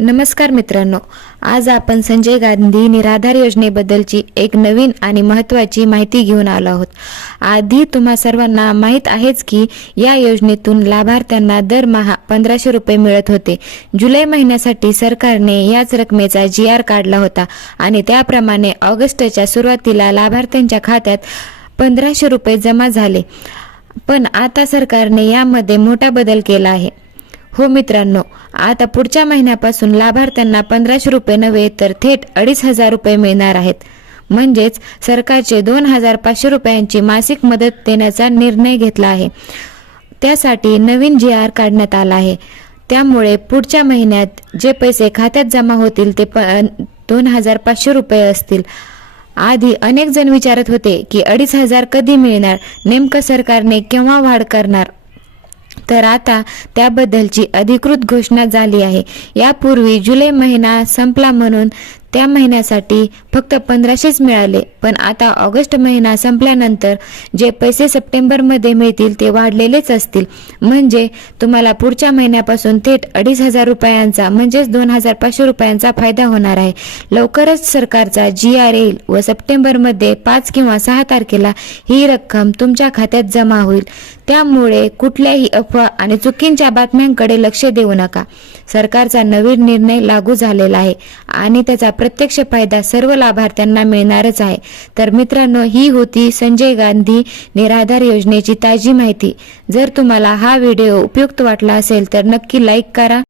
नमस्कार मित्रांनो, आज आपण संजय गांधी निराधार योजनेबद्दलची एक नवीन आणि महत्त्वाची माहिती घेऊन आलो आहोत। आधी तुम्हा सर्वांना माहीत आहेच की या योजनेतून लाभार्थ्यांना दरमहा 1500 रुपये मिळत होते। जुलै महिन्यासाठी सरकारने याच रकमेचा GR काढला होता आणि त्याप्रमाणे ऑगस्टच्या सुरुवातीला लाभार्थ्यांच्या खात्यात 1500 रुपये जमा झाले। पण आता सरकारने यामध्ये मोठा बदल केला आहे। हो मित्रांनो, आता पुढच्या महिन्यापासून लाभार्थ्यांना 1500 रुपये नव्हे तर थेट 2500 रुपये मिळणार आहेत। म्हणजेच सरकारचे 2500 रुपयांची मासिक मदत देण्याचा निर्णय घेतला आहे। त्यासाठी नवीन GR काढण्यात आला आहे। त्यामुळे पुढच्या महिन्यात जे पैसे खात्यात जमा होतील ते 2500 रुपये असतील। आधी अनेक जण विचारत होते की 2500 कधी मिळणार, नेमकं सरकारने केव्हा वाढ करणार। तर आता त्याबद्दलची अधिकृत घोषणा झाली आहे। यापूर्वी जुलै महिना संपला म्हणून त्या महिन्यासाठी फक्त 1500च मिळाले, पण आता ऑगस्ट महिना संपल्यानंतर जे पैसे सप्टेंबरमध्ये मिळतील ते वाढलेलेच असतील। म्हणजे तुम्हाला पुढच्या महिन्यापासून थेट 2500 रुपयांचा म्हणजेच 2500 रुपयांचा फायदा होणार आहे। लवकरच सरकारचा GR येईल व सप्टेंबरमध्ये 5 किंवा 6 तारखेला ही रक्कम तुमच्या खात्यात जमा होईल। त्यामुळे कुठल्याही अफवा आणि चुकीच्या बातम्यांकडे लक्ष देऊ नका। सरकारचा नवीन निर्णय लागू झालेला आहे आणि त्याचा प्रत्यक्ष फायदा सर्व लाभार्थ्यांना मिळणारच आहे। तर मित्रांनो, ही होती संजय गांधी निराधार योजनेची ताजी माहिती। जर तुम्हाला हा व्हिडिओ उपयुक्त वाटला असेल तर नक्की लाईक करा।